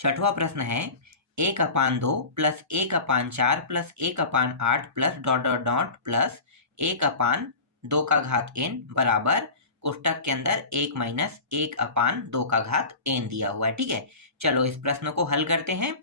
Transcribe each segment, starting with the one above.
छठवां प्रश्न है 1/2 plus 1/4 plus 1/8 plus dot dot dot plus 1/2 का घात n बराबर कोष्टक के अंदर 1 माइनस 1/2 का घात n दिया हुआ है। ठीक है, चलो इस प्रश्न को हल करते हैं।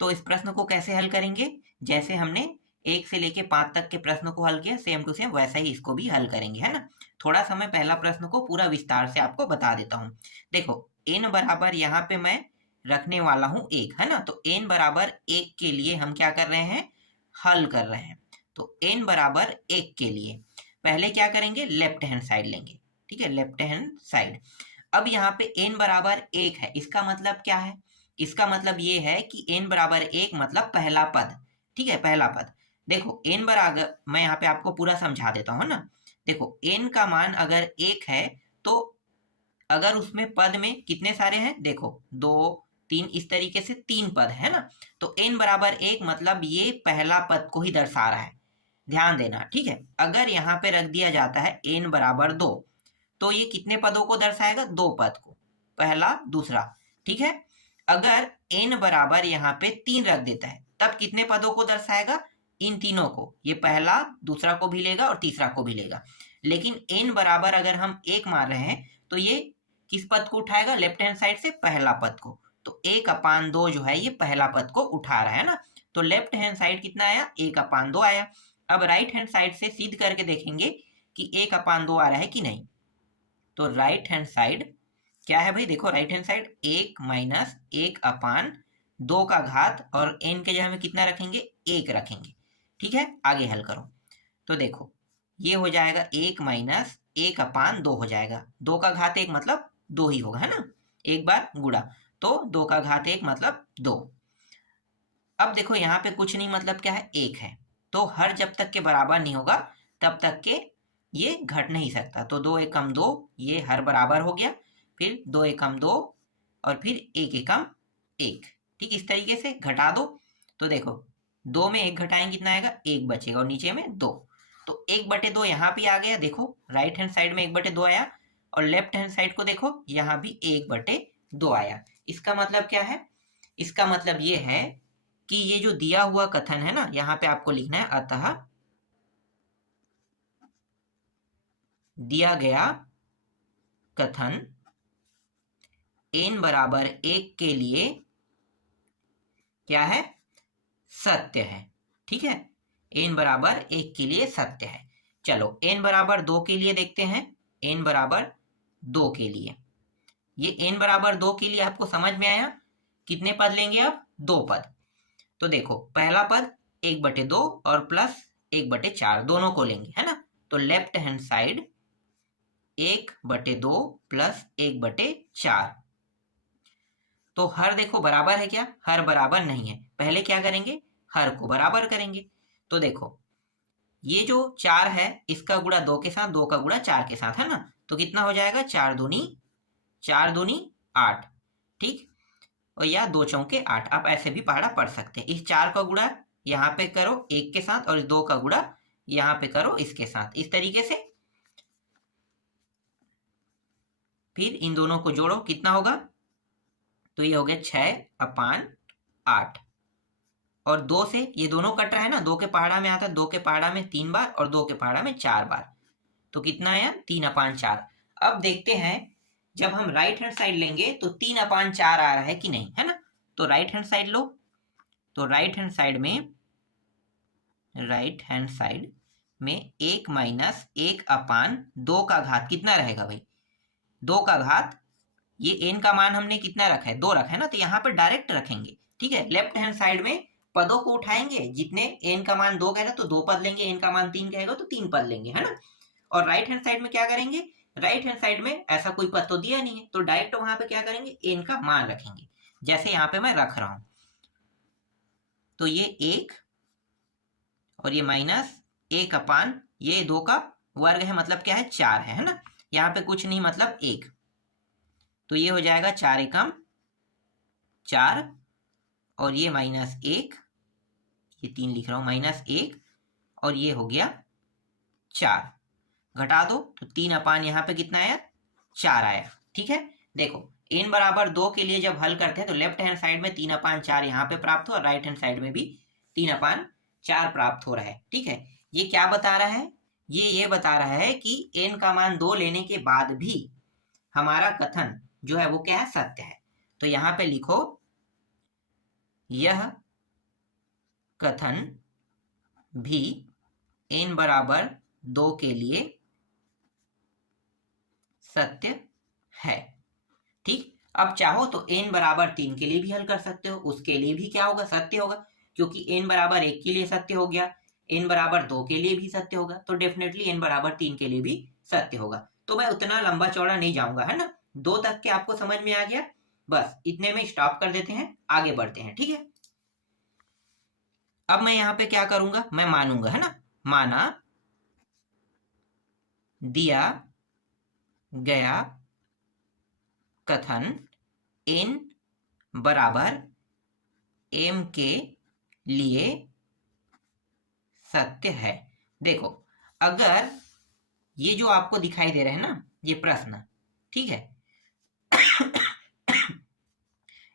तो इस प्रश्न को कैसे हल करेंगे, जैसे हमने 1 से लेके 5 तक के प्रश्न को हल किया सेम टू सेम वैसा ही इसको भी हल करेंगे, है ना। थोड़ा सा मैं पहला प्रश्न को पूरा विस्तार से आपको बता देता हूँ। देखो n बराबर यहाँ पे मैं रखने वाला हूँ 1, है ना। तो n बराबर 1 के लिए हम क्या कर रहे हैं, हल कर रहे हैं। तो n बराबर 1 के लिए पहले क्या करेंगे, लेफ्ट हैंड साइड लेंगे। ठीक है, लेफ्ट हैंड साइड। अब यहाँ पे n बराबर 1 है, इसका मतलब क्या है, इसका मतलब ये है कि n बराबर 1 मतलब पहला पद। ठीक है, पहला पद। देखो n बराबर, मैं यहाँ पे आपको पूरा समझा देता हूँ ना। देखो n का मान अगर 1 है तो अगर उसमें पद में कितने सारे हैं, देखो 2 3 इस तरीके से 3 पद है ना। तो n बराबर 1 मतलब ये पहला पद को ही दर्शा रहा है, ध्यान देना। ठीक है, अगर यहाँ पे रख दिया जाता है n बराबर 2 तो ये कितने पदों को दर्शाएगा, 2 पद को, पहला दूसरा। ठीक है, अगर n बराबर यहाँ पे 3 रख देता है तब कितने पदों को दर्शाएगा, इन तीनों को, ये पहला दूसरा को भी लेगा और तीसरा को भी लेगा। लेकिन n बराबर अगर हम 1 मान रहे हैं तो ये किस पद को उठाएगा, लेफ्ट हैंड साइड से पहला पद को। तो 1/2 जो है ये पहला पद को उठा रहा है ना। तो लेफ्ट हैंड साइड कितना आया, 1/2 आया। अब राइट हैंड साइड से सिद्ध करके देखेंगे कि 1/2 आ रहा है कि नहीं। तो राइट हैंड साइड क्या है भाई, देखो राइट हैंड साइड 1 माइनस 1/2 का घात और n के जगह में कितना रखेंगे, 1 रखेंगे। ठीक है, आगे हल करो। तो देखो ये हो जाएगा 1 माइनस 1/2 हो जाएगा, 2 का घात 1 मतलब 2 ही होगा, है ना। एक बार गुणा, तो 2 का घात 1 मतलब 2। अब देखो यहाँ पे कुछ नहीं मतलब क्या है, 1 है। तो हर जब तक के बराबर नहीं होगा तब तक के ये घट नहीं सकता। तो 2 एकम 2, ये हर बराबर हो गया। फिर 2 एकम 2 और फिर 1 एकम 1। ठीक, इस तरीके से घटा दो। तो देखो 2 में 1 घटाएंगे कितना आएगा, 1 बचेगा और नीचे में 2। तो 1/2 यहाँ भी आ गया, देखो राइट हैंड साइड में 1/2 आया और लेफ्ट हैंड साइड को देखो यहाँ भी 1/2 आया। इसका मतलब क्या है, इसका मतलब ये है कि ये जो दिया हुआ कथन है ना, यहाँ पे आपको लिखना है अतः दिया गया कथन n बराबर 1 के लिए क्या है, सत्य है। ठीक है, n बराबर 1 के लिए सत्य है। चलो n बराबर 2 के लिए देखते हैं। n बराबर 2 के लिए, ये n बराबर 2 के लिए आपको समझ में आया, कितने पद लेंगे अब, 2 पद। तो देखो पहला पद 1/2 और प्लस 1/4 दोनों को लेंगे, है ना। तो लेफ्ट हैंड साइड 1/2 प्लस 1/4। तो हर देखो बराबर है क्या, हर बराबर नहीं है। पहले क्या करेंगे, हर को बराबर करेंगे। तो देखो ये जो 4 है इसका गुणा 2 के साथ, 2 का गुणा 4 के साथ, है ना। तो कितना हो जाएगा, 4 दूनी 8। ठीक, और या 2 चौके 8, आप ऐसे भी पहाड़ा पढ़ सकते हैं। इस 4 का गुणा यहाँ पे करो 1 के साथ और इस 2 का गुणा यहाँ पे करो इसके साथ, इस तरीके से। फिर इन दोनों को जोड़ो, कितना होगा, तो ये हो गया 6/8। और 2 से ये दोनों कट रहा है ना, 2 के पहाड़ा में आता है, 2 के पहाड़ा में 3 बार और 2 के पहाड़ा में 4 बार। तो कितना आया, 3/4। अब देखते हैं जब हम राइट हैंड साइड लेंगे तो 3/4 आ रहा है कि नहीं, है ना। तो राइट हैंड साइड लो। तो राइट हैंड साइड में 1 माइनस 1/2 का घात कितना रहेगा भाई, 2 का घात, ये n का मान हमने कितना रखा है, 2 रखा है ना। तो यहाँ पर डायरेक्ट रखेंगे। ठीक है, लेफ्ट हैंड साइड में पदों को उठाएंगे, जितने n का मान 2 कहेगा तो 2 पद लेंगे, n का मान 3 कहेगा तो 3 पद लेंगे, है ना। और राइट हैंड साइड में क्या करेंगे, राइट हैंड साइड में ऐसा कोई पद तो दिया नहीं है तो डायरेक्ट वहां पे क्या करेंगे, n का मान रखेंगे, जैसे यहाँ पे मैं रख रहा हूं। तो ये 1 और ये माइनस 1/, ये 2 का वर्ग है मतलब क्या है, 4 है ना। यहाँ पे कुछ नहीं मतलब 1। तो ये हो जाएगा 4 एकम 4 और ये -1, ये 3 लिख रहा हूं, -1 और ये हो गया 4। घटा दो तो 3/, यहाँ पे कितना आया, 4 आया। ठीक है, देखो n बराबर 2 के लिए जब हल करते हैं तो लेफ्ट हैंड साइड में 3/4 यहाँ पे प्राप्त हो और राइट हैंड साइड में भी 3/4 प्राप्त हो रहा है। ठीक है, ये क्या बता रहा है? ये बता रहा है कि n का मान 2 लेने के बाद भी हमारा कथन जो है वो क्या है? सत्य है। तो यहाँ पे लिखो, यह कथन भी n बराबर 2 के लिए सत्य है। ठीक, अब चाहो तो n बराबर 3 के लिए भी हल कर सकते हो, उसके लिए भी क्या होगा? सत्य होगा, क्योंकि n बराबर 1 के लिए सत्य हो गया, n बराबर 2 के लिए भी सत्य होगा, तो डेफिनेटली n बराबर 3 के लिए भी सत्य होगा। तो मैं उतना लंबा चौड़ा नहीं जाऊंगा, है ना। 2 तक के आपको समझ में आ गया, बस इतने में स्टॉप कर देते हैं, आगे बढ़ते हैं। ठीक है, अब मैं यहाँ पे क्या करूंगा? मैं मानूंगा, है ना। माना दिया गया कथन n बराबर m के लिए सत्य है। देखो, अगर ये जो आपको दिखाई दे रहा है ना, ये प्रश्न, ठीक है,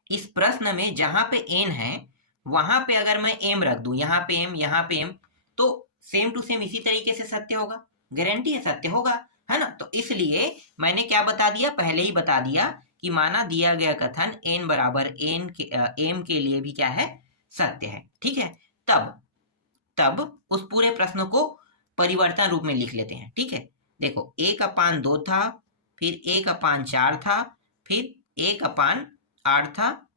इस प्रश्न में जहां पे n है वहां पे अगर मैं m रख दूं, यहाँ पे m, यहाँ पे m, तो सेम टू सेम इसी तरीके से सत्य होगा, गारंटी है सत्य होगा, है ना। तो इसलिए मैंने क्या बता दिया? पहले ही बता दिया कि माना दिया गया कथन n बराबर m के लिए भी क्या है? सत्य है। ठीक है, तब उस पूरे प्रश्न को परिवर्तन रूप में लिख लेते हैं। ठीक है, देखो 1/2 था, फिर 1/4 था, फिर 1/8 था,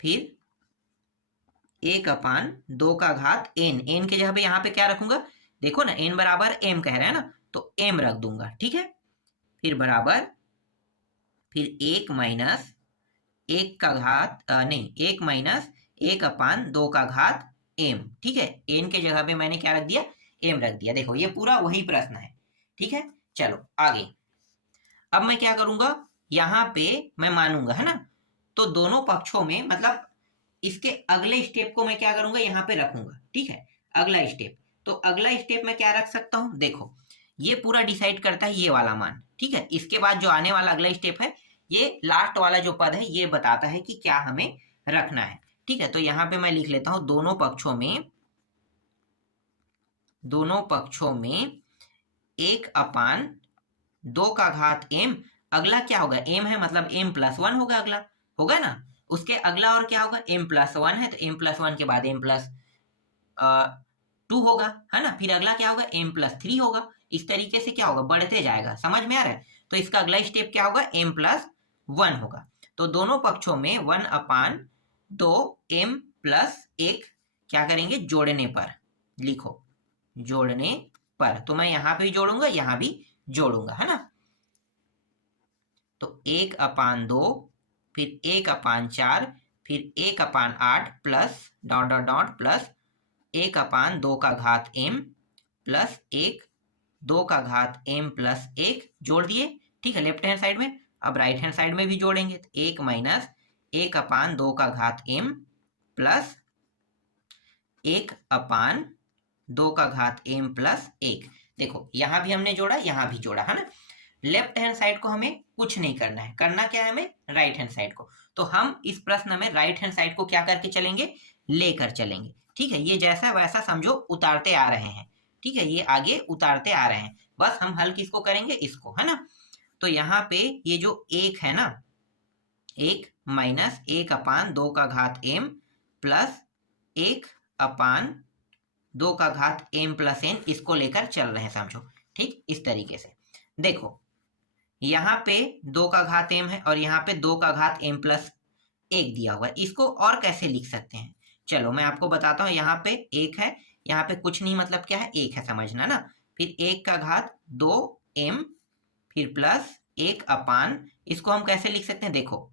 फिर 1/2 का घात n के जगह पे यहाँ पे क्या रखूंगा? देखो ना, n बराबर m कह रहा है ना, तो m रख दूंगा। ठीक है, फिर बराबर, फिर 1 माइनस 1 का घात नहीं, 1 माइनस 1/2 का घात m। ठीक है, n के जगह पे मैंने क्या रख दिया? m रख दिया। देखो, ये पूरा वही प्रश्न है। ठीक है, चलो आगे। अब मैं क्या करूंगा? यहाँ पे मैं मानूंगा, है ना, तो दोनों पक्षों में, मतलब इसके अगले स्टेप को मैं क्या करूंगा? यहाँ पे रखूंगा। ठीक है, अगला स्टेप, तो अगला स्टेप में क्या रख सकता हूं? देखो, ये पूरा डिसाइड करता है ये वाला मान। ठीक है, इसके बाद जो आने वाला अगला स्टेप है, ये लास्ट वाला जो पद है, ये बताता है कि क्या हमें रखना है। ठीक है, तो यहाँ पे मैं लिख लेता हूं दोनों पक्षों में 1/2 का घात m। अगला क्या होगा? m है, मतलब m+1 होगा, अगला होगा ना। उसके अगला और क्या होगा? m+1 है, तो m+1 के बाद m+2 होगा, है ना। फिर अगला क्या होगा? m+3 होगा। इस तरीके से क्या होगा? बढ़ते जाएगा। समझ में आ रहा है? तो इसका अगला स्टेप क्या होगा? m+1 होगा। तो दोनों पक्षों में 1/2 m+1 क्या करेंगे? जोड़ने पर। लिखो, जोड़ने पर। तो मैं यहाँ पे भी जोड़ूंगा, यहाँ भी जोड़ूंगा, है ना। तो 1/2, फिर 1/4, फिर 1/8 plus dot dot dot plus 1/2 का घात m प्लस 1/2 का घात m+1 जोड़ दिए। ठीक है, लेफ्ट हैंड साइड में। अब राइट हैंड साइड में भी जोड़ेंगे, 1 माइनस 1/2 का घात m प्लस 1/2 का घात m+1। देखो, यहाँ भी हमने जोड़ा, यहाँ भी जोड़ा, है ना। लेफ्ट हैंड साइड को हमें कुछ नहीं करना है, करना क्या है हमें? राइट हैंड साइड को। तो हम इस प्रश्न में राइट हैंड साइड को क्या करके चलेंगे? लेकर चलेंगे। ठीक है, ये जैसा वैसा समझो उतारते आ रहे हैं। ठीक है, ये आगे उतारते आ रहे हैं, बस हम हल किसको करेंगे? इसको, है ना। तो यहाँ पे ये जो 1 है ना, 1 माइनस 1/2 का घात m प्लस 1/2 का घात m+n, इसको लेकर चल रहे हैं, समझो। ठीक, इस तरीके से। देखो, यहाँ पे 2 का घात m है और यहाँ पे 2 का घात m+1 दिया हुआ है। इसको और कैसे लिख सकते हैं? चलो मैं आपको बताता हूँ। यहाँ पे 1 है, यहाँ पे कुछ नहीं, मतलब क्या है? 1 है, समझना ना। फिर 1 का घात 2m, फिर प्लस 1/, इसको हम कैसे लिख सकते हैं? देखो,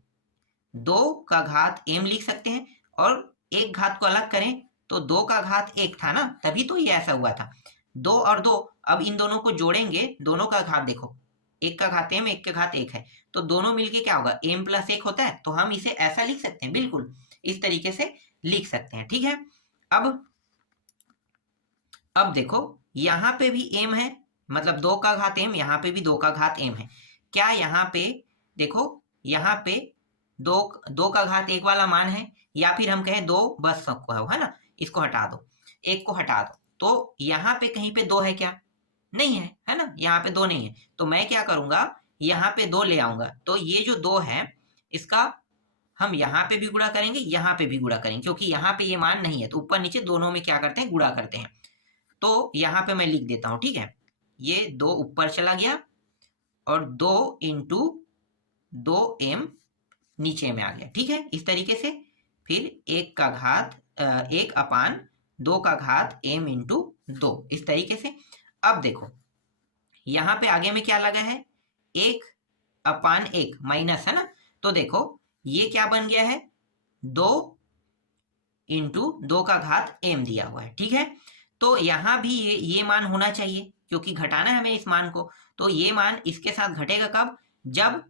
2 का घात m लिख सकते हैं, और एक घात को अलग करें तो 2 का घात 1 था ना, तभी तो ये ऐसा हुआ था। 2 और 2, अब इन दोनों को जोड़ेंगे, दोनों का घात देखो, 1 का घात m, 1 का घात 1 है, तो दोनों मिलके क्या होगा? m+1 होता है। तो हम इसे ऐसा लिख सकते हैं, बिल्कुल इस तरीके से लिख सकते हैं। ठीक है, अब देखो, यहाँ पे भी m है, मतलब 2 का घात m, यहाँ पे भी 2 का घात m है। क्या यहाँ पे देखो यहाँ पे दो का घात एक वाला मान है, या फिर हम कहें 2 बस सबको है ना, इसको हटा दो, एक को हटा दो, तो यहाँ पे कहीं पे 2 है क्या? नहीं है ना, यहाँ पे 2 नहीं है। तो मैं क्या करूंगा, यहाँ पे 2 ले आऊंगा, तो ये जो 2 है इसका हम यहाँ पे भी गुणा करेंगे, यहाँ पे भी गुणा करेंगे, क्योंकि यहाँ पे ये मान नहीं है, तो ऊपर नीचे दोनों में क्या करते हैं, गुणा करते हैं। तो यहाँ पे मैं लिख देता हूँ, ठीक है, ये 2 ऊपर चला गया और 2 इंटू 2m नीचे में आ गया, ठीक है, इस तरीके से। फिर 1 का घात 1 अपान 2 का घात m इंटू 2, इस तरीके से। अब देखो यहाँ पे आगे में क्या लगा है, 1 अपान 1 माइनस, है ना, तो देखो ये क्या बन गया है, 2 इंटू 2 का घात m दिया हुआ है, ठीक है। तो यहाँ भी ये मान होना चाहिए, क्योंकि घटाना है हमें इस मान को। तो ये मान इसके साथ घटेगा कब, जब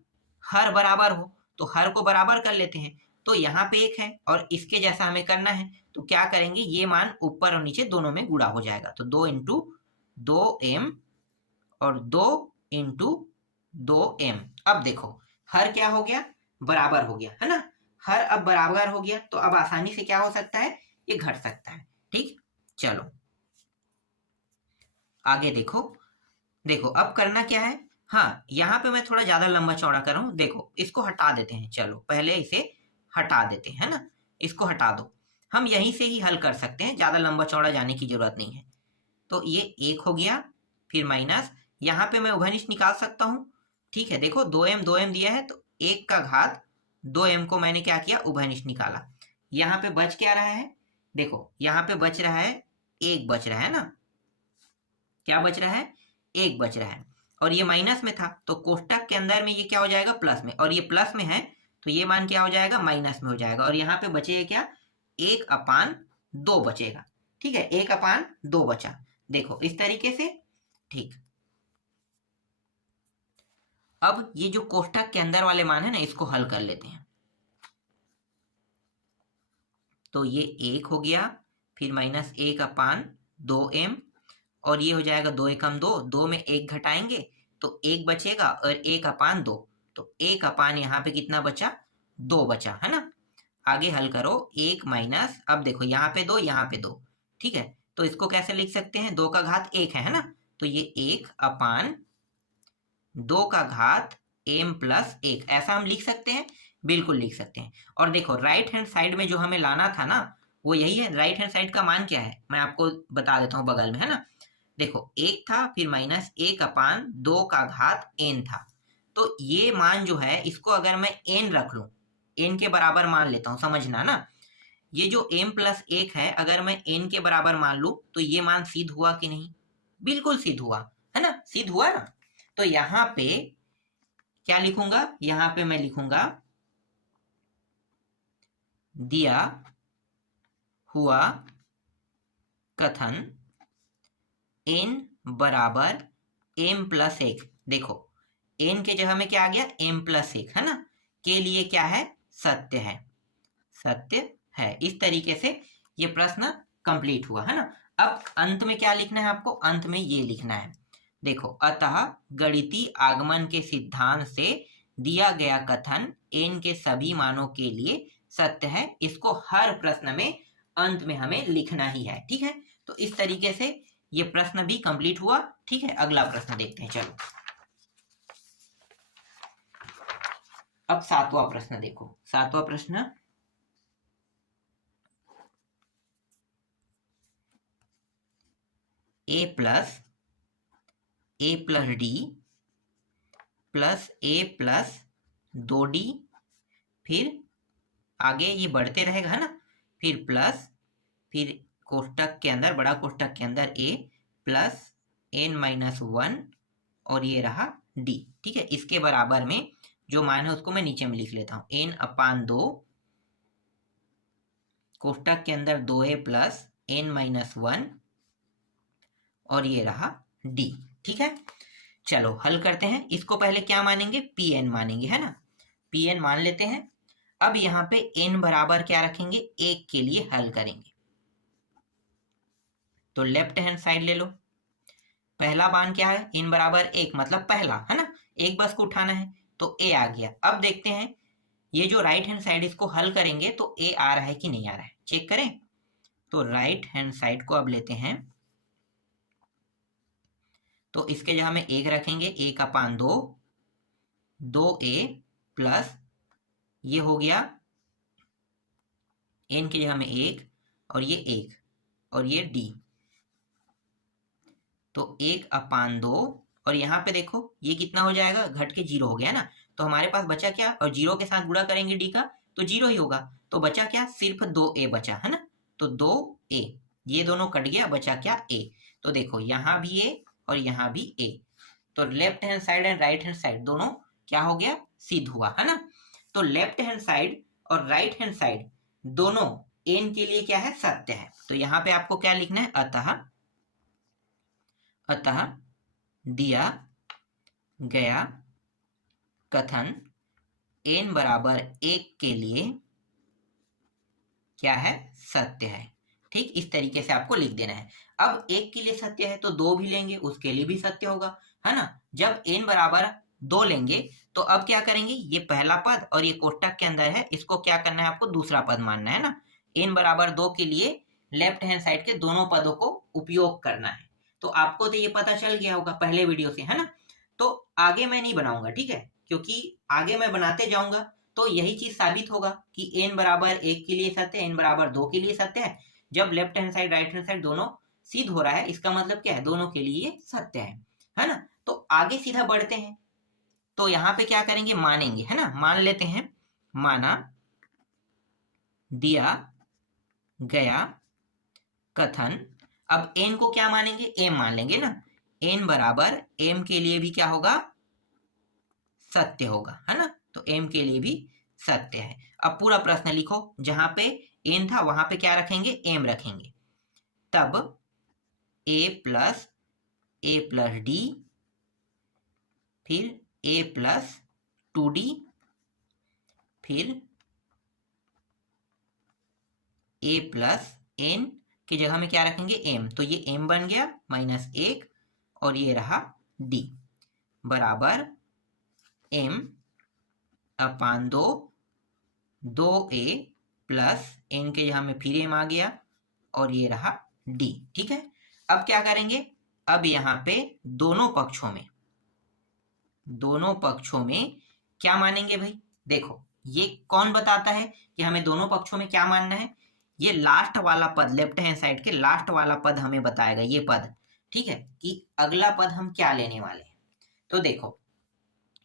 हर बराबर हो, तो हर को बराबर कर लेते हैं। तो यहाँ पे 1 है और इसके जैसा हमें करना है, तो क्या करेंगे, ये मान ऊपर और नीचे दोनों में गुणा हो जाएगा। तो 2 इंटू 2m और 2 इंटू 2m। अब देखो हर क्या हो गया, बराबर हो गया, है ना, हर अब बराबर हो गया, तो अब आसानी से क्या हो सकता है, ये घट सकता है, ठीक। चलो आगे देखो, देखो अब करना क्या है, हाँ यहाँ पे मैं थोड़ा ज्यादा लंबा चौड़ा कर रहा हूँ, देखो इसको हटा देते हैं, चलो पहले इसे हटा देते हैं, है ना, इसको हटा दो, हम यहीं से ही हल कर सकते हैं, ज्यादा लंबा चौड़ा जाने की जरूरत नहीं है। तो ये 1 हो गया, फिर माइनस, यहाँ पे मैं उभयनिष्ठ निकाल सकता हूँ, ठीक है, देखो 2m दिया है, तो 1 का घात 2m को मैंने क्या किया, उभयनिष्ठ निकाला। यहाँ पे बच क्या रहा है, देखो यहाँ पे बच रहा है 1 बच रहा है ना, क्या बच रहा है, 1 बच रहा है, और ये माइनस में था, तो कोष्टक के अंदर में ये क्या हो जाएगा, प्लस में, और ये प्लस में है तो ये मान क्या हो जाएगा, माइनस में हो जाएगा, और यहाँ पे बचेगा क्या, 1 अपान 2 बचेगा, ठीक है, 1 अपान 2 बचा, देखो इस तरीके से, ठीक। अब ये जो कोष्टक के अंदर वाले मान है ना, इसको हल कर लेते हैं। तो ये 1 हो गया, फिर माइनस 1 अपान 2m, और ये हो जाएगा 2 एकम 2, 2 में 1 घटाएंगे तो 1 बचेगा, और 1 अपान 2, तो 1 अपान यहाँ पे कितना बचा, 2 बचा, है ना। आगे हल करो, 1 माइनस, अब देखो यहाँ पे 2 यहाँ पे 2, ठीक है, तो इसको कैसे लिख सकते हैं, 2 का घात 1 है ना, तो ये 1 अपान 2 का घात m प्लस 1, ऐसा हम लिख सकते हैं, बिल्कुल लिख सकते हैं। और देखो राइट हैंड साइड में जो हमें लाना था ना, वो यही है, राइट हैंड साइड का मान क्या है, मैं आपको बता देता हूँ बगल में, है ना, देखो 1 था, फिर माइनस 1 अपान 2 का घात n था, तो ये मान जो है इसको अगर मैं n रख लूं, n के बराबर मान लेता हूं, समझना ना, ये जो m प्लस 1 है अगर मैं n के बराबर मान लूं, तो ये मान सिद्ध हुआ कि नहीं, बिल्कुल सिद्ध हुआ, है ना, सिद्ध हुआ ना। तो यहाँ पे क्या लिखूंगा, यहाँ पे मैं लिखूंगा दिया हुआ कथन n बराबर m प्लस 1, देखो n के जगह में क्या आ गया, m प्लस 1, है ना, के लिए क्या है, सत्य है, सत्य है। इस तरीके से ये प्रश्न कंप्लीट हुआ, है ना। अब अंत में क्या लिखना है आपको, अंत में ये लिखना है, देखो अतः गणितीय आगमन के सिद्धांत से दिया गया कथन n के सभी मानों के लिए सत्य है, इसको हर प्रश्न में अंत में हमें लिखना ही है, ठीक है। तो इस तरीके से ये प्रश्न भी कंप्लीट हुआ, ठीक है। अगला प्रश्न देखते हैं, चलो अब 7वां प्रश्न देखो, 7वां प्रश्न, a plus D plus a plus 2d, फिर आगे ये बढ़ते रहेगा, है ना, फिर प्लस, फिर कोष्टक के अंदर, बड़ा कोष्टक के अंदर a प्लस n माइनस 1, और ये रहा d, ठीक है। इसके बराबर में जो मान है उसको मैं नीचे में लिख लेता हूँ, n अपान 2, कोष्टक के अंदर 2a प्लस n माइनस 1, और ये रहा d, ठीक है। चलो हल करते हैं, इसको पहले क्या मानेंगे, pn मानेंगे, है ना, pn मान लेते हैं। अब यहाँ पे n बराबर क्या रखेंगे, 1 के लिए हल करेंगे, तो लेफ्ट हैंड साइड ले लो, पहला मान क्या है, n बराबर 1 मतलब पहला, है ना, एक बस को उठाना है, तो ए आ गया। अब देखते हैं ये जो राइट हैंड साइड इसको हल करेंगे तो ए आ रहा है कि नहीं आ रहा है, चेक करें। तो राइट हैंड साइड को अब लेते हैं, तो इसके जगह में एक रखेंगे, एक अपान दो, 2a प्लस ये हो गया एन की जगह में एक, और ये एक, और ये डी, तो 1/2, और यहाँ पे देखो ये कितना हो जाएगा, घट के 0 हो गया ना। तो हमारे पास बचा क्या, और 0 के साथ गुणा करेंगे डी का तो 0 ही होगा, तो बचा क्या, सिर्फ 2a बचा है ना। तो 2a, ये दोनों कट गया, बचा क्या, a। तो देखो यहाँ भी a और यहाँ भी a, तो left hand side and right hand side दोनों क्या हो गया, सिद्ध हुआ है ना। तो लेफ्ट हैंड साइड और राइट हैंड साइड दोनों n के लिए क्या है, सत्य है। तो यहाँ पे आपको क्या लिखना है, अतः दिया गया कथन n बराबर 1 के लिए क्या है, सत्य है। ठीक, इस तरीके से आपको लिख देना है। अब 1 के लिए सत्य है तो 2 भी लेंगे, उसके लिए भी सत्य होगा, है ना। जब n बराबर 2 लेंगे तो अब क्या करेंगे, ये पहला पद और ये कोष्टक के अंदर है, इसको क्या करना है, आपको दूसरा पद मानना है ना। n बराबर 2 के लिए लेफ्ट हैंड साइड के दोनों पदों को उपयोग करना है। तो आपको तो ये पता चल गया होगा पहले वीडियो से, है ना। तो आगे मैं नहीं बनाऊंगा, ठीक है, क्योंकि आगे मैं बनाते जाऊंगा तो यही चीज साबित होगा कि n बराबर 1 के लिए सत्य है, n बराबर 2 के लिए सत्य है। जब left hand side right hand side दोनों सिद्ध हो रहा है, इसका मतलब क्या है, दोनों के लिए सत्य है ना। तो आगे सीधा बढ़ते हैं, तो यहाँ पे क्या करेंगे, मानेंगे, है ना। मान लेते हैं, माना दिया गया कथन, अब n को क्या मानेंगे, m मान लेंगे ना। n बराबर m के लिए भी क्या होगा, सत्य होगा, है ना। तो m के लिए भी सत्य है। अब पूरा प्रश्न लिखो, जहां पे n था वहां पे क्या रखेंगे, m रखेंगे। तब a प्लस d, फिर a प्लस 2d, फिर a प्लस n की जगह में क्या रखेंगे, m, तो ये m बन गया -1, और ये रहा d बराबर m/2, 2a प्लस n के जगह में फिर m आ गया, और ये रहा d। ठीक है, अब क्या करेंगे, अब यहाँ पे दोनों पक्षों में क्या मानेंगे भाई। देखो ये कौन बताता है कि हमें दोनों पक्षों में क्या मानना है, ये लास्ट वाला पद, लेफ्ट हैंड साइड के लास्ट वाला पद हमें बताएगा, ये पद, ठीक है, कि अगला पद हम क्या लेने वाले हैं। तो देखो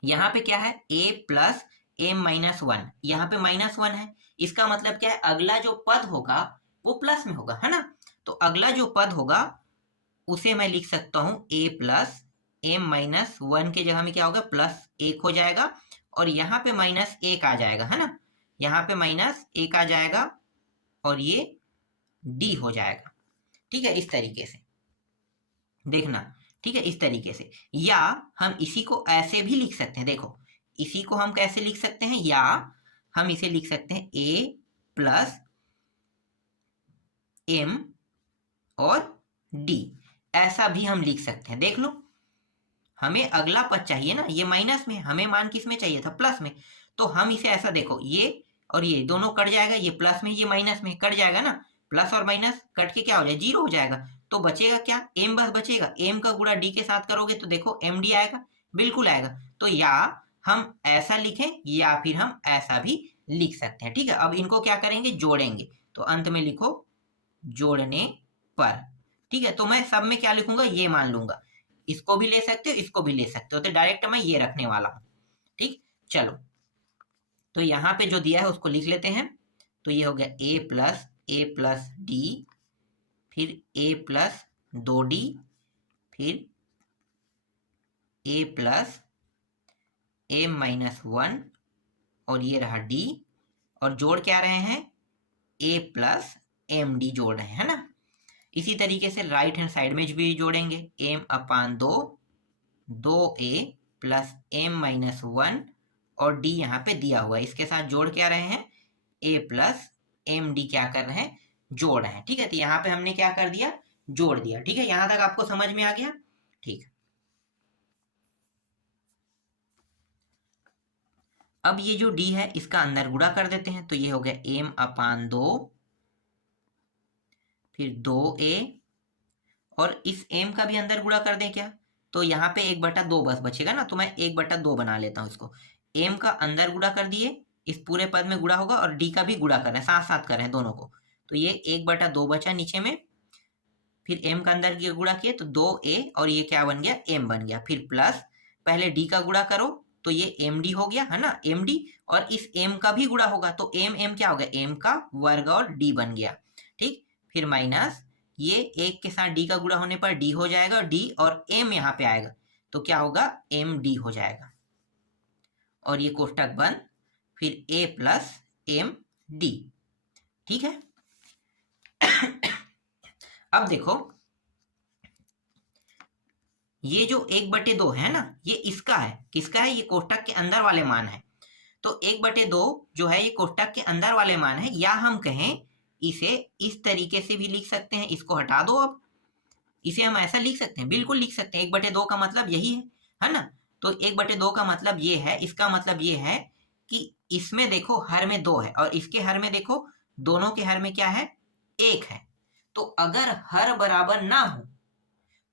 यहाँ पे क्या है, a प्लस m-1, यहाँ पे -1 है, इसका मतलब क्या है, अगला जो पद होगा वो प्लस में होगा, है ना। तो अगला जो पद होगा उसे मैं लिख सकता हूं a प्लस m-1 के जगह में क्या होगा, +1 हो जाएगा, और यहाँ पे -1 आ जाएगा, है ना। यहाँ पे -1 आ जाएगा, और ये d हो जाएगा। ठीक है, इस तरीके से देखना, ठीक है, इस तरीके से। या हम इसी को ऐसे भी लिख सकते हैं, देखो इसी को हम कैसे लिख सकते हैं, या हम इसे लिख सकते हैं a प्लस m और d, ऐसा भी हम लिख सकते हैं। देख लो, हमें अगला पद चाहिए ना, ये माइनस में, हमें मान किस में चाहिए था, प्लस में। तो हम इसे ऐसा, देखो ये और ये दोनों कट जाएगा, ये प्लस में ये माइनस में कट जाएगा ना, प्लस और माइनस कट के क्या हो जाएगा, 0 हो जाएगा। तो बचेगा क्या, m बस बचेगा, m का गुणा d के साथ करोगे तो देखो md आएगा, बिल्कुल आएगा। तो या हम ऐसा लिखें या फिर हम ऐसा भी लिख सकते हैं। ठीक है, अब इनको क्या करेंगे, जोड़ेंगे, तो अंत में लिखो जोड़ने पर। ठीक है, तो मैं सब में क्या लिखूंगा, ये मान लूंगा, इसको भी ले सकते हो, इसको भी ले सकते हो, तो डायरेक्ट मैं ये रखने वाला हूं। ठीक, चलो, तो यहाँ पे जो दिया है उसको लिख लेते हैं। तो ये हो गया a प्लस d, फिर a प्लस 2d, फिर a प्लस m-1, और ये रहा d, और जोड़ क्या रहे हैं, a प्लस md जोड़ रहे हैं, है ना। इसी तरीके से राइट हैंड साइड में भी जोड़ेंगे, m/2, 2a प्लस m-1, और d यहाँ पे दिया हुआ है, इसके साथ जोड़ क्या रहे हैं, a प्लस md क्या कर रहे हैं, जोड़ रहे हैं। ठीक है, तो यहाँ पे हमने क्या कर दिया, जोड़ दिया। ठीक है, यहाँ तक आपको समझ में आ गया। ठीक, अब ये जो d है इसका अंदर गुणा कर देते हैं, तो ये हो गया m/2, फिर 2a, और इस m का भी अंदर गुणा कर दें क्या, तो यहाँ पे 1/2 बस बचेगा ना, तो मैं 1/2 बना लेता हूँ इसको। m का अंदर गुणा कर दिए, इस पूरे पद में गुणा होगा, और d का भी गुणा कर रहे हैं, साथ साथ कर रहे हैं दोनों को, तो ये 1/2 बचा नीचे में, फिर m का अंदर की गुणा किए तो 2a, और ये क्या बन गया, m बन गया, फिर प्लस पहले d का गुणा करो तो ये md हो गया है ना, md, और इस m का भी गुणा होगा तो m क्या हो गया, m का वर्ग और d बन गया, ठीक। फिर माइनस ये एक के साथ d का गुणा होने पर d हो जाएगा, और d और m यहाँ पे आएगा तो क्या होगा, md हो जाएगा, और ये कोष्टक बंद, फिर a प्लस md, ठीक है। अब देखो ये जो 1/2 है ना, ये इसका है, किसका है, ये कोष्टक के अंदर वाले मान है, तो 1/2 जो है ये कोष्टक के अंदर वाले मान है, या हम कहें इसे इस तरीके से भी लिख सकते हैं, इसको हटा दो, अब इसे हम ऐसा लिख सकते हैं, बिल्कुल लिख सकते हैं, 1/2 का मतलब यही है ना, तो 1/2 का मतलब ये है, इसका मतलब ये है कि इसमें देखो हर में 2 है, और इसके हर में देखो दोनों के हर में क्या है, 1 है, तो अगर हर बराबर ना हो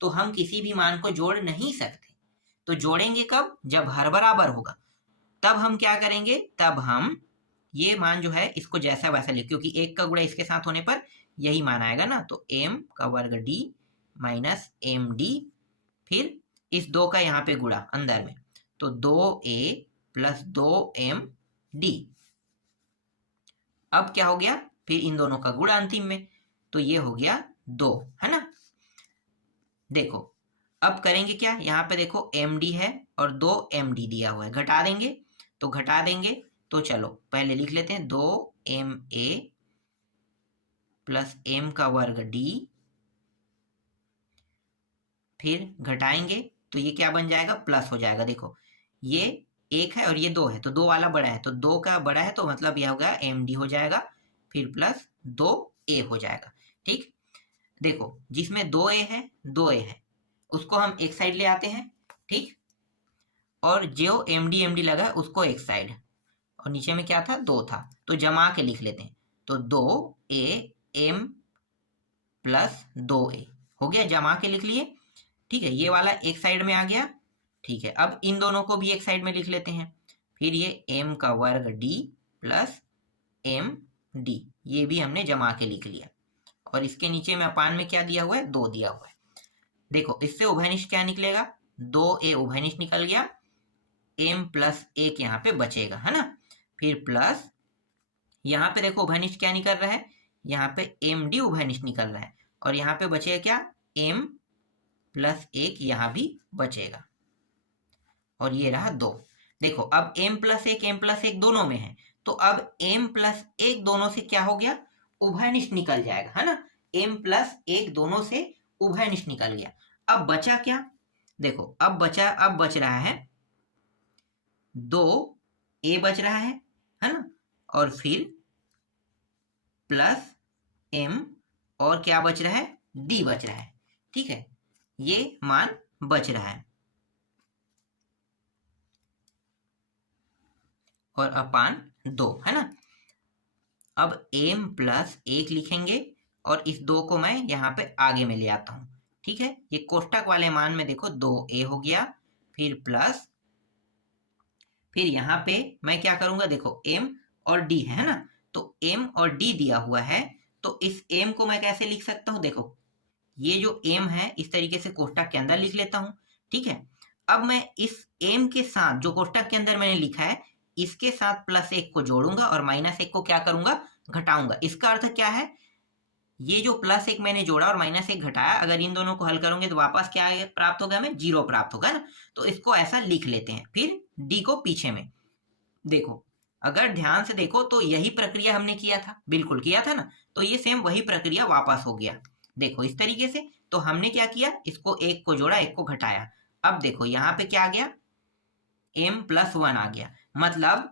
तो हम किसी भी मान को जोड़ नहीं सकते, तो जोड़ेंगे कब, जब हर बराबर होगा, तब हम क्या करेंगे, तब हम ये मान जो है इसको जैसा वैसा लिख, क्योंकि 1 का गुणा इसके साथ होने पर यही मान आएगा ना, तो m का वर्ग d माइनस md, फिर इस 2 का यहाँ पे गुणा अंदर में, तो 2a प्लस 2md, अब क्या हो गया, फिर इन दोनों का गुणा अंतिम में, तो ये हो गया 2, है ना। देखो अब करेंगे क्या, यहाँ पे देखो md है और 2md दिया हुआ है, घटा देंगे, तो घटा देंगे, तो चलो पहले लिख लेते हैं 2ma प्लस m का वर्ग d, फिर घटाएंगे तो ये क्या बन जाएगा, प्लस हो जाएगा, देखो ये 1 है और ये 2 है, तो 2 वाला बड़ा है, तो 2 का बड़ा है, तो मतलब यह होगा md हो जाएगा, फिर प्लस 2a हो जाएगा, ठीक। देखो जिसमें 2a है उसको हम एक साइड ले आते हैं, ठीक, और जो md लगा है उसको एक साइड, और नीचे में क्या था, 2 था, तो जमा के लिख लेते हैं, तो 2am प्लस 2a हो गया, जमा के लिख लिए, ठीक है, ये वाला एक साइड में आ गया, ठीक है। अब इन दोनों को भी एक साइड में लिख लेते हैं, फिर ये m का वर्ग d प्लस md, ये भी हमने जमा के लिख लिया, और इसके नीचे में अपान में क्या दिया हुआ है, 2 दिया हुआ है। देखो इससे उभयनिष्ठ क्या निकलेगा, 2a उभयनिष्ठ निकल गया, m प्लस 1 यहाँ पे बचेगा, है ना, फिर प्लस यहाँ पे देखो उभयनिष्ठ क्या निकल रहा है, यहाँ पे md उभयनिष्ठ निकल रहा है, और यहाँ पे बचेगा क्या, m प्लस 1 यहाँ भी बचेगा, और ये रहा 2। देखो अब m प्लस 1 दोनों में है, तो अब m प्लस 1 दोनों से क्या हो गया, उभयनिष्ठ निकल जाएगा, है ना, m प्लस 1 दोनों से उभयनिष्ठ निकल गया। अब बचा क्या, देखो अब बच रहा है 2a बच रहा है ना, और फिर प्लस m, और क्या बच रहा है, d बच रहा है, ठीक है, ये मान बच रहा है, और अपान 2, है ना। अब m प्लस 1 लिखेंगे, और इस 2 को मैं यहाँ पे आगे में ले आता हूँ, ठीक है, ये कोष्टक वाले मान में देखो 2a हो गया, फिर प्लस, फिर यहाँ पे मैं क्या करूंगा, देखो m और d है ना, तो m और d दिया हुआ है, तो इस m को मैं कैसे लिख सकता हूँ, देखो ये जो m है इस तरीके से कोष्टक के अंदर लिख लेता हूँ, ठीक है। अब मैं इस m के साथ जो कोष्टक के अंदर मैंने लिखा है इसके साथ प्लस 1 को जोड़ूंगा, और माइनस 1 को क्या करूंगा, घटाऊंगा। इसका अर्थ क्या है, ये जो प्लस 1 मैंने जोड़ा और माइनस 1 घटाया, अगर इन दोनों को हल करोगे तो वापस क्या प्राप्त होगा, हमें 0 प्राप्त होगा ना, तो इसको ऐसा लिख लेते हैं, फिर d को पीछे में। देखो अगर ध्यान से देखो तो यही प्रक्रिया हमने किया था, बिल्कुल किया था ना, तो ये सेम वही प्रक्रिया वापस हो गया, देखो इस तरीके से। तो हमने क्या किया, इसको 1 को जोड़ा, 1 को घटाया, अब देखो यहाँ पे क्या आ गया, m प्लस 1 आ गया, मतलब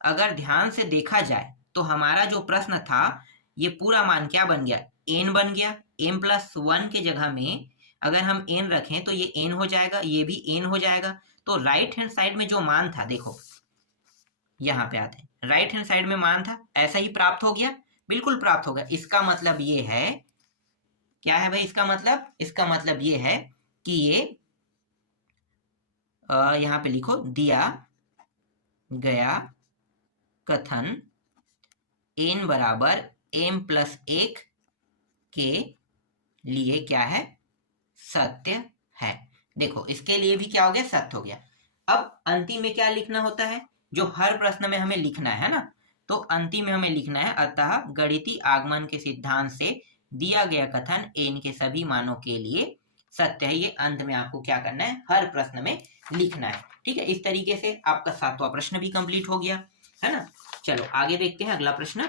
अगर ध्यान से देखा जाए तो हमारा जो प्रश्न था ये पूरा मान क्या बन गया, n बन गया, m प्लस 1 के जगह में अगर हम n रखें तो ये n हो जाएगा, ये भी n हो जाएगा, तो राइट हैंड साइड में जो मान था, देखो यहाँ पे आते हैं, राइट हैंड साइड में मान था, ऐसा ही प्राप्त हो गया, बिल्कुल प्राप्त हो गया। इसका मतलब ये है, क्या है भाई इसका मतलब? इसका मतलब ये है कि ये यहाँ पे लिखो, दिया गया कथन n बराबर m+1 के लिए क्या है? सत्य है। देखो इसके लिए भी क्या हो गया? सत्य हो गया। अब अंतिम में क्या लिखना होता है? जो हर प्रश्न में हमें लिखना है ना, तो अंतिम में हमें लिखना है, अतः गणितीय आगमन के सिद्धांत से दिया गया कथन n के सभी मानों के लिए सत्य है। ये अंत में आपको क्या करना है? हर प्रश्न में लिखना है। ठीक है, इस तरीके से आपका 7वां प्रश्न भी कंप्लीट हो गया है ना। चलो आगे देखते हैं अगला प्रश्न।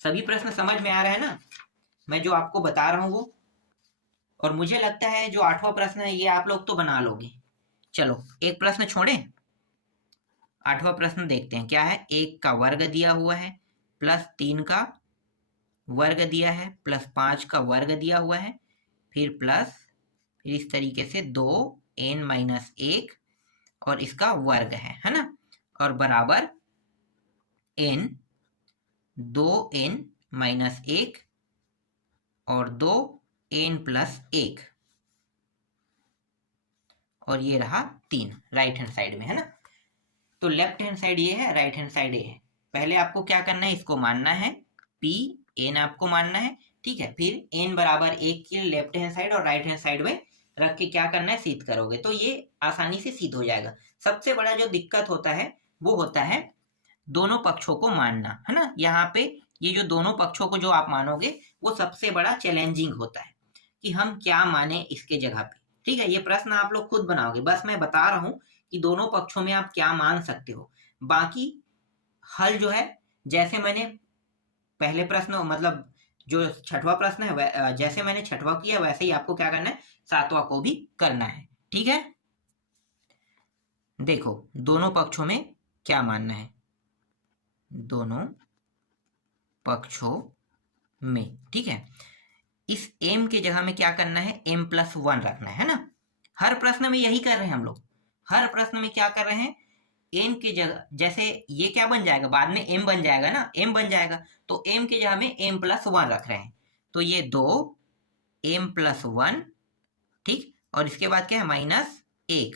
सभी प्रश्न समझ में आ रहा है ना, मैं जो आपको बता रहा हूं वो? और मुझे लगता है जो 8वां प्रश्न है ये आप लोग तो बना लोगे। चलो एक प्रश्न छोड़े, 8वां प्रश्न देखते हैं क्या है। 1 का वर्ग दिया हुआ है, +3 का वर्ग दिया है, +5 का वर्ग दिया हुआ है, फिर इस तरीके से 2n-1 और इसका वर्ग है ना, और बराबर n 2n-1 और 2n+1 और ये रहा 3 राइट हैंड साइड में है ना। तो लेफ्ट हैंड साइड ये है, राइट हैंड साइड ये है। पहले आपको क्या करना है? इसको मानना है p n आपको मानना है, ठीक है। फिर n बराबर 1 के लेफ्ट हैंड साइड और राइट हैंड साइड में रख के क्या करना है? सिद्ध करोगे, तो ये आसानी से सिद्ध हो जाएगा। सबसे बड़ा जो दिक्कत होता है वो होता है दोनों पक्षों को मानना, है ना। यहाँ पे ये जो दोनों पक्षों को जो आप मानोगे वो सबसे बड़ा चैलेंजिंग होता है कि हम क्या माने इसके जगह पे। ठीक है, ये प्रश्न आप लोग खुद बनाओगे, बस मैं बता रहा हूँ कि दोनों पक्षों में आप क्या मान सकते हो। बाकी हल जो है, जैसे मैंने पहले प्रश्न मतलब जो 6वां प्रश्न है, जैसे मैंने 6वां किया वैसे ही आपको क्या करना है? 7वां को भी करना है। ठीक है, देखो दोनों पक्षों में क्या मानना है? दोनों पक्षों में, ठीक है, इस m के जगह में क्या करना है? m+1 रखना है ना। हर प्रश्न में यही कर रहे हैं हम लोग, हर प्रश्न में क्या कर रहे हैं? m के जगह, जैसे ये क्या बन जाएगा? बाद में m बन जाएगा ना, m बन जाएगा, तो m के जगह में m+1 रख रहे हैं, तो ये 2m+1, ठीक। और इसके बाद क्या है? -1,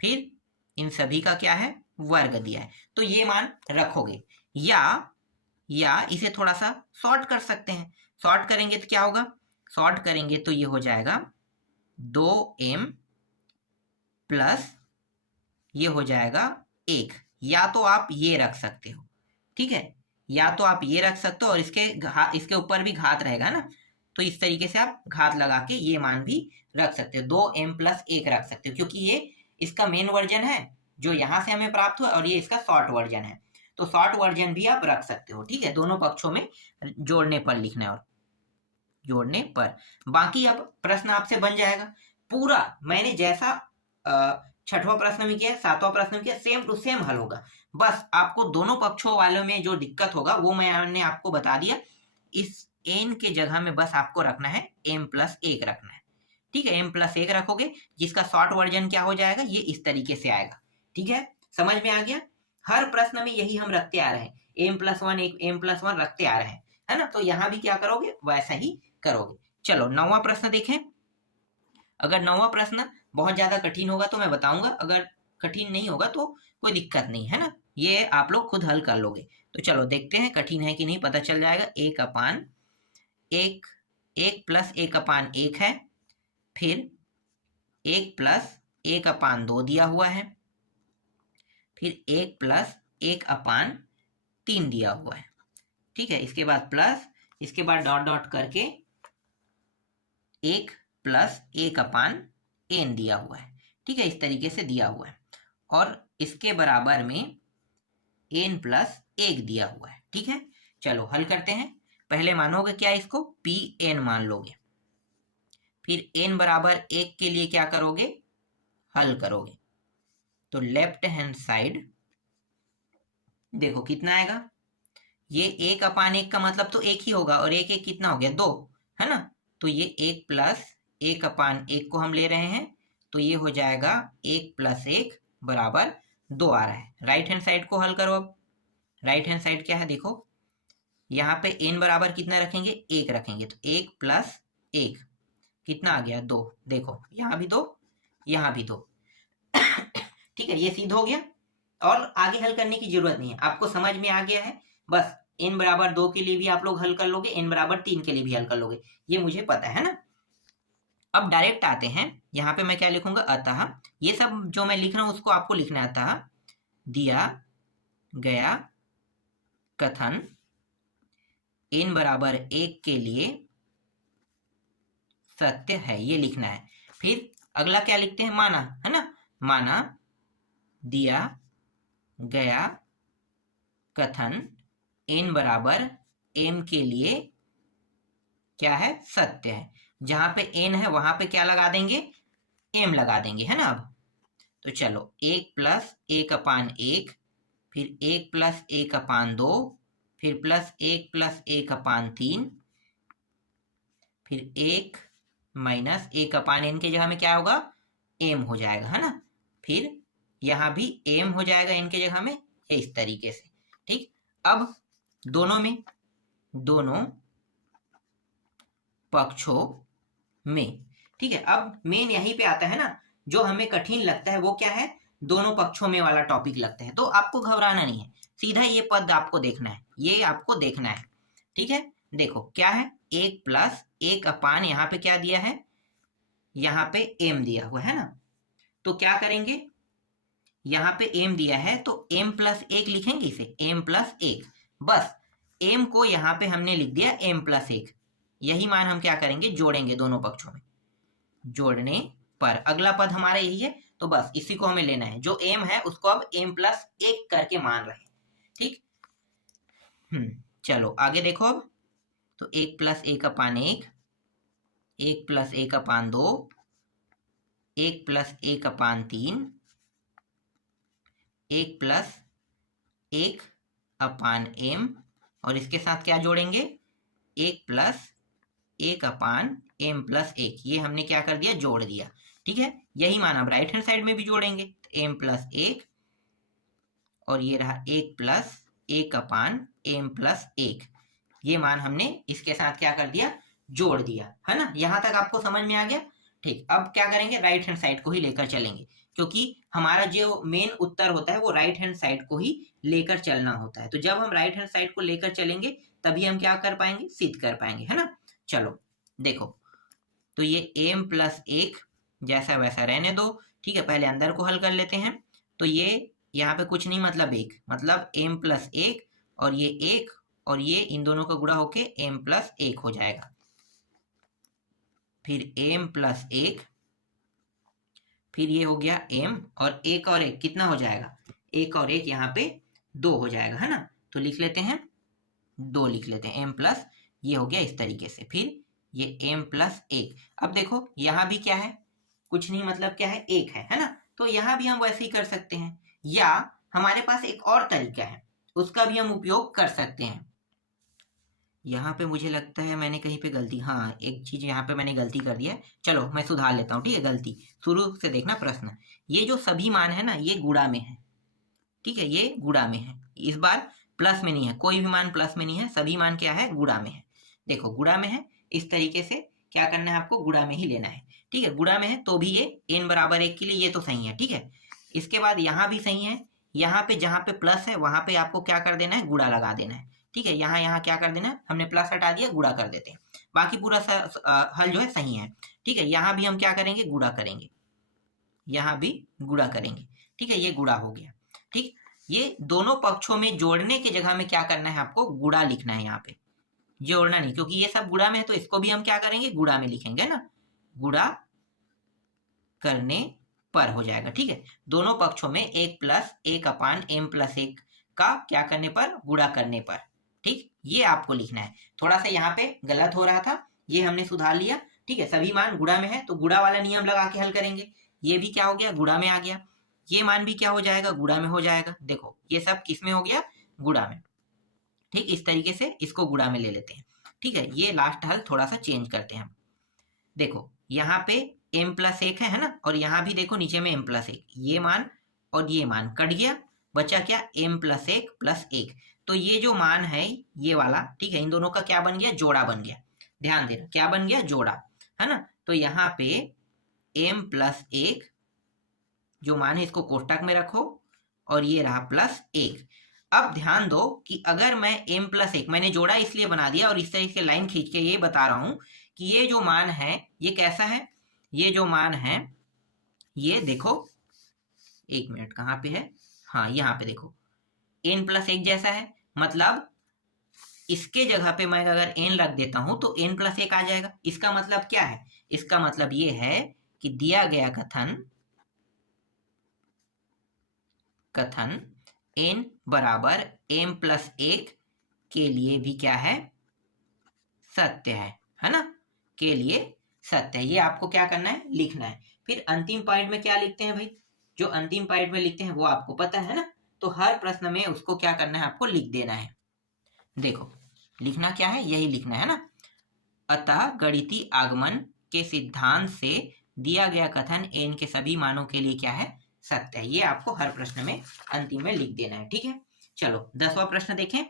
फिर इन सभी का क्या है? वर्ग दिया है, तो ये मान रखोगे। या इसे थोड़ा सा शॉर्ट कर सकते हैं। शॉर्ट करेंगे तो क्या होगा? शॉर्ट करेंगे तो ये हो जाएगा 2m प्लस ये हो जाएगा 1। या तो आप ये रख सकते हो, ठीक है, या तो आप ये रख सकते हो और इसके ऊपर भी घात रहेगा ना, तो इस तरीके से आप घात लगा के ये मान भी रख सकते हो, 2m+1 रख सकते हो, क्योंकि ये इसका मेन वर्जन है जो यहाँ से हमें प्राप्त हुआ और ये इसका शॉर्ट वर्जन है, तो शॉर्ट वर्जन भी आप रख सकते हो। ठीक है, दोनों पक्षों में जोड़ने पर लिखना है और जोड़ने पर। बाकी अब प्रश्न आपसे बन जाएगा पूरा, मैंने जैसा 6वां प्रश्न में किया, 7वां प्रश्न में किया, सेम टू सेम हल होगा। बस आपको दोनों पक्षों वालों में जो दिक्कत होगा वो मैंने आपको बता दिया। इस n के जगह में बस आपको रखना है m+1 रखना है, ठीक है। m+1 रखोगे, जिसका शॉर्ट वर्जन क्या हो जाएगा? ये इस तरीके से आएगा। ठीक है, समझ में आ गया? हर प्रश्न में यही हम रखते आ रहे हैं, m+1 रखते आ रहे हैं, है ना। तो यहाँ भी क्या करोगे? वैसा ही करोगे। चलो 9वां प्रश्न देखें। अगर 9वां प्रश्न बहुत ज्यादा कठिन होगा तो मैं बताऊंगा, अगर कठिन नहीं होगा तो कोई दिक्कत नहीं है ना, ये आप लोग खुद हल कर लोगे। तो चलो देखते हैं कठिन है कि नहीं, पता चल जाएगा। 1 + 1/1 है, फिर 1 + 1/2 दिया हुआ है, फिर 1 + 1/3 दिया हुआ है, ठीक है। इसके बाद प्लस, इसके बाद डॉट डॉट करके 1 + 1/n दिया हुआ है, ठीक है, इस तरीके से दिया हुआ है, और इसके बराबर में n+1 दिया हुआ है। ठीक है, चलो हल करते हैं। पहले मानोगे क्या? इसको pn मान लोगे, फिर n बराबर 1 के लिए क्या करोगे? हल करोगे, तो लेफ्ट हैंड साइड देखो कितना आएगा। ये 1/1 का मतलब तो 1 ही होगा, और 1 1 कितना हो गया? 2, है ना। तो ये 1 + 1/1 को हम ले रहे हैं, तो ये हो जाएगा 1 + 1 बराबर 2 आ रहा है। राइट हैंड साइड को हल करो। अब राइट हैंड साइड क्या है देखो, यहाँ पे n बराबर कितना रखेंगे, 1 रखेंगे, तो 1 प्लस 1 कितना आ गया, 2। देखो यहाँ भी 2, यहाँ भी 2। ठीक है, ये सिद्ध हो गया और आगे हल करने की जरूरत नहीं है, आपको समझ में आ गया है। बस n बराबर 2 के लिए भी आप लोग हल कर लोगे, n बराबर 3 के लिए भी हल कर लोगे, ये मुझे पता है ना। अब डायरेक्ट आते हैं, यहाँ पे मैं क्या लिखूंगा, अतः। ये सब जो मैं लिख रहा हूं उसको आपको लिखना है। अतः दिया गया कथन n बराबर 1 के लिए सत्य है, ये लिखना है। फिर अगला क्या लिखते हैं, माना, है ना। माना दिया गया कथन n बराबर m के लिए क्या है, सत्य है। जहां पे n है वहां पे क्या लगा देंगे, m लगा देंगे, है ना। अब तो चलो 1 प्लस 1/1, फिर 1 प्लस 1/2, फिर प्लस 1 प्लस 1/3, फिर 1 माइनस 1/n के जगह में क्या होगा, m हो जाएगा, है ना। फिर यहाँ भी m हो जाएगा n के जगह में, इस तरीके से। ठीक, अब दोनों पक्षों में, ठीक है। अब मेन यहीं पे आता है ना, जो हमें कठिन लगता है वो क्या है, दोनों पक्षों में वाला टॉपिक लगता है। तो आपको घबराना नहीं है, सीधा ये पद आपको देखना है, ये आपको देखना है। ठीक है, देखो क्या है, 1 प्लस 1/, यहाँ पे क्या दिया है, यहाँ पे m दिया हुआ है ना। तो क्या करेंगे, यहाँ पे m दिया है तो m प्लस 1 लिखेंगे इसे, m प्लस 1। बस m को यहाँ पे हमने लिख दिया m प्लस 1। यही मान हम क्या करेंगे, जोड़ेंगे दोनों पक्षों में। जोड़ने पर अगला पद हमारा यही है, तो बस इसी को हमें लेना है। जो m है उसको अब m प्लस 1 करके मान रहे हैं। ठीक, चलो आगे देखो। अब तो 1 plus 1/1, 1 plus 1/2, 1 plus 1/3, 1 plus 1/m, और इसके साथ क्या जोड़ेंगे, 1 प्लस 1/m प्लस 1। ये हमने क्या कर दिया, जोड़ दिया। ठीक है, यही मान अब राइट हैंड साइड में भी जोड़ेंगे, m प्लस 1, और ये रहा 1 प्लस 1/m प्लस 1। ये मान हमने इसके साथ क्या कर दिया, जोड़ दिया, है ना। यहां तक आपको समझ में आ गया। ठीक, अब क्या करेंगे, राइट हैंड साइड को ही लेकर चलेंगे, क्योंकि हमारा जो मेन उत्तर होता है वो राइट हैंड साइड को ही लेकर चलना होता है। तो जब हम राइट हैंड साइड को लेकर चलेंगे तभी हम क्या कर पाएंगे, सिद्ध कर पाएंगे, है ना। चलो देखो, तो ये m प्लस 1 जैसा वैसा रहने दो। ठीक है, पहले अंदर को हल कर लेते हैं। तो ये यहाँ पे कुछ नहीं, मतलब 1, मतलब m प्लस 1, और ये 1 और ये इन दोनों का गुणा होके m प्लस 1 हो जाएगा। फिर m प्लस 1, फिर ये हो गया m, और 1 और 1 कितना हो जाएगा, 1 और 1 यहाँ पे 2 हो जाएगा, है ना। तो लिख लेते हैं 2, लिख लेते हैं m प्लस, ये हो गया इस तरीके से। फिर ये m प्लस 1। अब देखो यहाँ भी क्या है, कुछ नहीं, मतलब क्या है, 1 है ना। तो यहाँ भी हम वैसे ही कर सकते हैं, या हमारे पास एक और तरीका है, उसका भी हम उपयोग कर सकते हैं। यहाँ पे मुझे लगता है मैंने कहीं पे गलती, हाँ एक चीज यहाँ पे मैंने गलती कर दिया है। चलो मैं सुधार लेता हूँ, ठीक है। गलती शुरू से देखना प्रश्न, ये जो सभी मान है ना, ये गुणा में है। ठीक है, ये गुणा में है, इस बार प्लस में नहीं है, कोई भी मान प्लस में नहीं है, सभी मान क्या है, गुणा में है। देखो गुणा में है, इस तरीके से क्या करना है आपको, गुणा में ही लेना है। ठीक है, गुणा में है तो भी ये n बराबर 1 के लिए ये तो सही है। ठीक है, इसके बाद यहाँ भी सही है, यहाँ पे जहाँ पे प्लस है वहां पे आपको क्या कर देना है, गुणा लगा देना है। ठीक है, यहाँ क्या कर देना है, हमने प्लस हटा दिया, गुणा कर देते हैं। बाकी पूरा हल जो है सही है। ठीक है, यहाँ भी हम क्या करेंगे, गुणा करेंगे, यहाँ भी गुणा करेंगे। ठीक है, ये गुणा हो गया। ठीक, ये दोनों पक्षों में जोड़ने की जगह में क्या करना है, आपको गुणा लिखना है यहाँ पे, जोड़ना नहीं, क्योंकि ये सब गुणा में है तो इसको भी हम क्या करेंगे, गुणा में लिखेंगे ना, गुणा करने पर हो जाएगा। ठीक है, दोनों पक्षों में 1 प्लस 1/m प्लस 1 का क्या करने पर, गुणा करने पर। ठीक, ये आपको लिखना है। थोड़ा सा यहाँ पे गलत हो रहा था, ये हमने सुधार लिया। ठीक है, सभी मान गुणा में है तो गुणा वाला नियम लगा के हल करेंगे। ये भी क्या हो गया, गुणा में आ गया, ये मान भी क्या हो जाएगा, गुणा में हो जाएगा। देखो ये सब किस में हो गया, गुणा में। ठीक, इस तरीके से इसको गुणा में ले लेते हैं। ठीक है, ये लास्ट हल थोड़ा सा चेंज करते हैं हम। देखो यहाँ पे m प्लस 1 है ना, और यहाँ भी देखो नीचे में m प्लस 1, ये मान और ये मान कट गया, बचा क्या, m प्लस 1 प्लस 1। तो ये जो मान है ये वाला, ठीक है, इन दोनों का क्या बन गया, जोड़ा बन गया। ध्यान देना, क्या बन गया, जोड़ा, है ना। तो यहाँ पे m प्लस 1 जो मान है इसको कोष्टक में रखो और ये रहा प्लस 1। अब ध्यान दो कि अगर मैं m प्लस 1 मैंने जोड़ा इसलिए बना दिया और इस तरीके से लाइन खींच के ये बता रहा हूं कि ये जो मान है ये कैसा है, ये जो मान है ये देखो, एक मिनट कहाँ पे है, हाँ यहाँ पे देखो, n प्लस 1 जैसा है। मतलब इसके जगह पे मैं अगर n रख देता हूं तो n प्लस 1 आ जाएगा। इसका मतलब क्या है, इसका मतलब ये है कि दिया गया कथन n बराबर m प्लस 1 के लिए भी क्या है, सत्य है ना, के लिए सत्य है। ये आपको क्या करना है, लिखना है। फिर अंतिम पॉइंट में क्या लिखते हैं भाई, जो अंतिम पॉइंट में लिखते हैं वो आपको पता है ना, तो हर प्रश्न में उसको क्या करना है, आपको लिख देना है। देखो लिखना क्या है, यही लिखना है ना। अतः गणितीय आगमन के सिद्धांत से दिया गया कथन n के सभी मानों के लिए क्या है, सत्य है। ये आपको हर प्रश्न में अंतिम में लिख देना है, ठीक है। चलो 10वां प्रश्न देखें।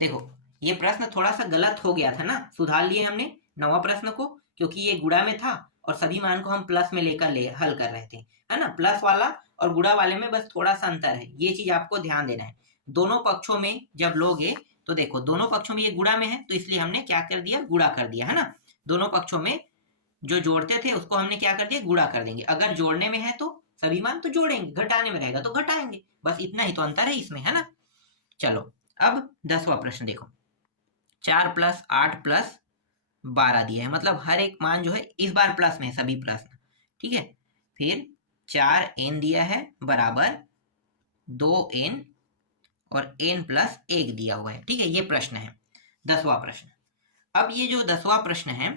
देखो ये प्रश्न थोड़ा सा गलत हो गया था ना, सुधार लिए हमने 9वां प्रश्न को, क्योंकि ये गुणा में था और सभी मान को हम प्लस में लेकर हल कर रहे थे, है ना। प्लस वाला और गुणा वाले में बस थोड़ा सा अंतर है, ये चीज आपको ध्यान देना है। दोनों पक्षों में जब लोगे तो देखो दोनों पक्षों में ये गुणा में है तो इसलिए हमने क्या कर दिया, गुणा कर दिया, है ना। दोनों पक्षों में जो जोड़ते थे उसको हमने क्या कर दिया, गुणा कर देंगे। अगर जोड़ने में है तो सभी मान तो जोड़ेंगे, घटाने में रहेगा तो घटाएंगे, बस इतना ही तो अंतर है इसमें, है ना। चलो अब 10वां प्रश्न देखो। 4 प्लस 8 प्लस 12 दिया है, मतलब हर एक मान जो है इस बार प्लस में है सभी प्रश्न, ठीक है। फिर 4n दिया है बराबर 2n और n प्लस 1 दिया हुआ है, ठीक है। ये प्रश्न है 10वां प्रश्न। अब ये जो 10वां प्रश्न है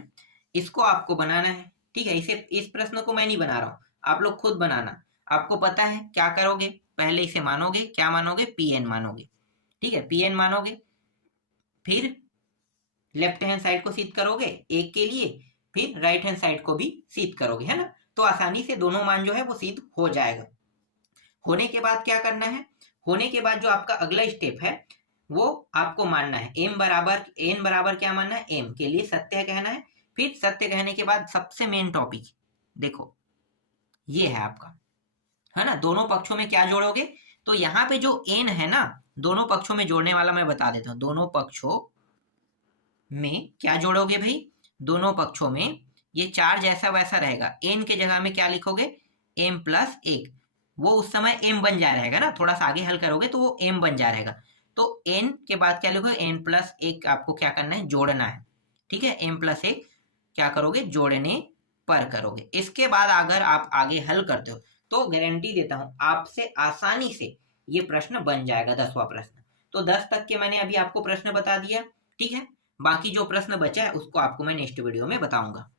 इसको आपको बनाना है, ठीक है। इस प्रश्न को मैं नहीं बना रहा हूं, आप लोग खुद बनाना। आपको पता है क्या करोगे, पहले इसे मानोगे, क्या मानोगे, pn मानोगे, ठीक है, pn मानोगे। फिर लेफ्ट हैंड साइड को सिद्ध करोगे 1 के लिए, फिर राइट हैंड साइड को भी सिद्ध करोगे, है ना। तो आसानी से दोनों मान जो है वो सिद्ध हो जाएगा। होने के बाद क्या करना है, होने के बाद जो आपका अगला स्टेप है वो आपको मानना है n बराबर क्या मानना है, m के लिए सत्य कहना है। फिर सत्य कहने के बाद सबसे मेन टॉपिक देखो ये है आपका, है ना। दोनों पक्षों में क्या जोड़ोगे, तो यहाँ पे जो n है ना, दोनों पक्षों में जोड़ने वाला मैं बता देता हूँ। दोनों पक्षों में क्या जोड़ोगे भाई, दोनों पक्षों में ये 4 जैसा वैसा रहेगा। n के जगह में क्या लिखोगे, m प्लस 1, वो उस समय m बन जा रहेगा ना, थोड़ा सा आगे हल करोगे तो वो m बन जा रहेगा। तो n के बाद क्या लिखोगे, n प्लस 1 आपको क्या करना है, जोड़ना है, ठीक है। m प्लस 1 क्या करोगे, जोड़ने पर करोगे। इसके बाद अगर आप आगे हल करते हो तो गारंटी देता हूं आपसे आसानी से ये प्रश्न बन जाएगा 10वां प्रश्न। तो 10 तक के मैंने अभी आपको प्रश्न बता दिया, ठीक है। बाकी जो प्रश्न बचा है उसको आपको मैं नेक्स्ट वीडियो में बताऊंगा।